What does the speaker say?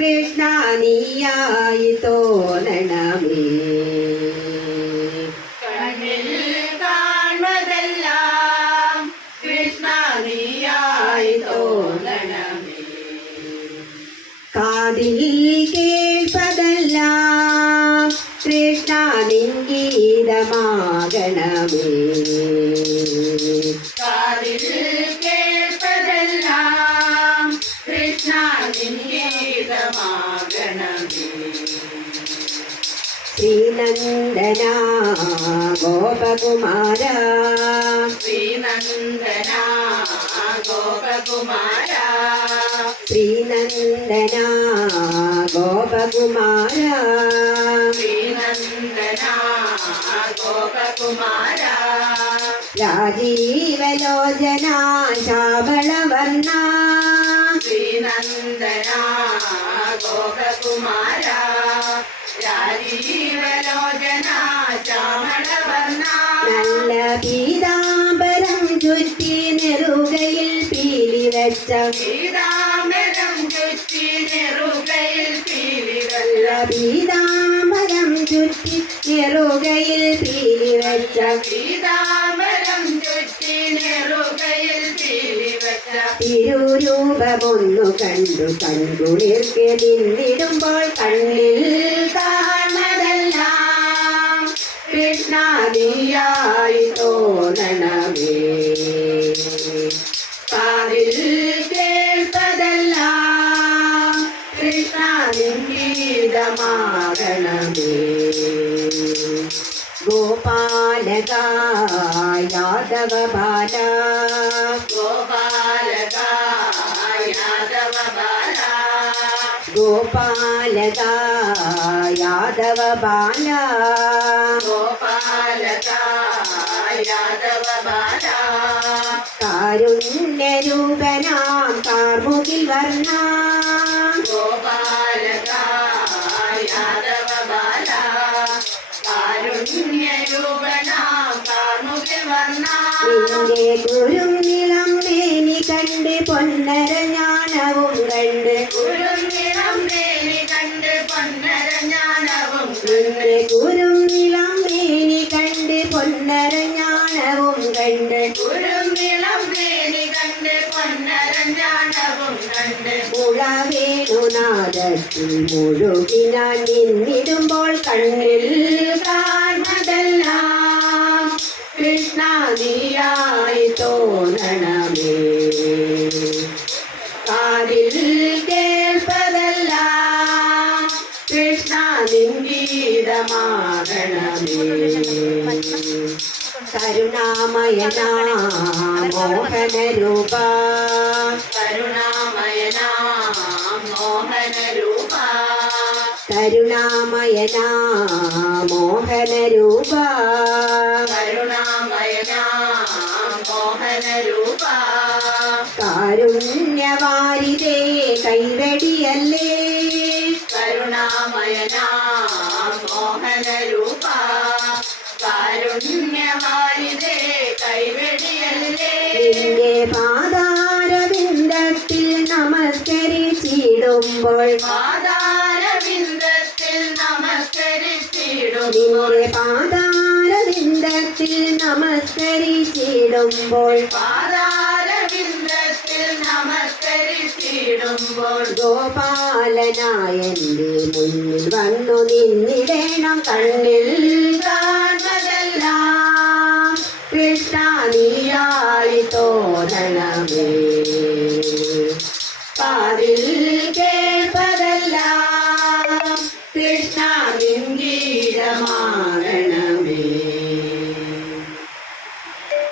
കൃഷ്ണ നീയായി തോന്നണമേ. കാതിൽ കേൾപ്പതെല്ലാം കൃഷ്ണ നിൻഗീതമാകണമേ കാതിൽ ശ്രീനന്ദന ഗോപകുമാര ശ്രീനന്ദന ഗോപകുമാര ശ്രീനന്ദന ഗോപകുമാര ശ്രീനന്ദന ഗോപകുമാര രാജീവലോചന ശാവളവർണ ശ്രീനന്ദന ഗോപകുമാര നല്ല പീതാംബരം ചുറ്റി നെറുകയിൽ പീലി വെച്ച. പീതാംബരം ചുറ്റി നെറുകയിൽ പീലി നല്ല ചുറ്റി നെറുകയിൽ പീലി വെച്ച. പീതാംബരം ചുറ്റി നെറുകയിൽ പീലിവച്ച തിരുരൂപമൊന്നു കണ്ടു കൺകുളിർക്ക് നിന്നിടുമ്പോൾ കണ്ണിൽ കാണതെല്ലാം നീയായി തോന്നണമേ. കാതിൽ കേൾപ്പതെല്ലാം കൃഷ്ണ നിൻഗീതമാകണമേ ഗോപാലക യാദവ ബാല ഗോപാലക യാദവ ബാല ഗോപാലക ഗോപാലക യാദവ ബാല കാരുണ്യരൂപനാം കാർമുകിൽ വർണ. കണ്ട് പൊന്നര മുളവേണുനാദത്തിൽ മുഴുകി ഞാൻ നിന്നിടുമ്പോൾ കണ്ണിൽ കാണതെല്ലാം കൃഷ്ണ നീയായി തോന്നണമേ. കാതിൽ കേൾപ്പതെല്ലാം കൃഷ്ണ നിൻഗീതമാകണമേ കരുണാമയനാ മോഹനരൂപ. കരുണാമയനാ കരുണാമയനാ മോഹനരൂപ കരുണാമയനാ മോഹനരൂപ കാരുണ്യവാരിതേ കൈവടിയല്ലേ. കരുണാമയനാ മോഹനരൂപ കാരുണ്യവാരിതേ കൈവടിയല്ലേ. നിന്റെ പാദാരവിന്ദത്തിൽ നമസ്കരിച്ചിടുമ്പോൾ പാതാരവിന്ദത്തിൽ പാദാരവിന്ദത്തിൽ പാതാരവിന്ദത്തിൽ നമസ്കരിച്ചിടുമ്പോൾ പാതാരവിന്ദത്തിൽ നമസ്കരിച്ചിടുമ്പോൾ ഗോപാലനായന്റെ മുന്നിൽ വന്നു നിന്നിടേണം കണ്ണിൽ കാണതെല്ലാം കൃഷ്ണ നീയായി തോന്നണമേ